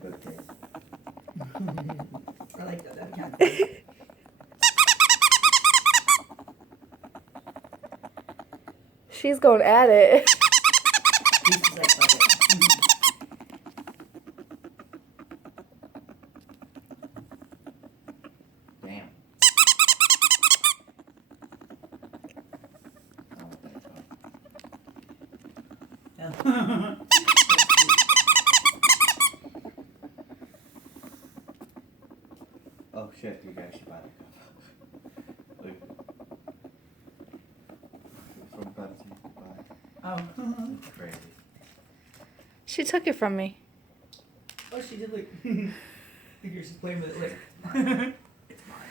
good taste. I like that. Yeah. She's going at it. Tastes like butter. Damn. I don't want that Yeah. Oh shit, you guys should buy the cup. Like, from Betsy to buy. Oh. It's crazy. She took it from me. Oh, she did like. I think you're just playing with it like.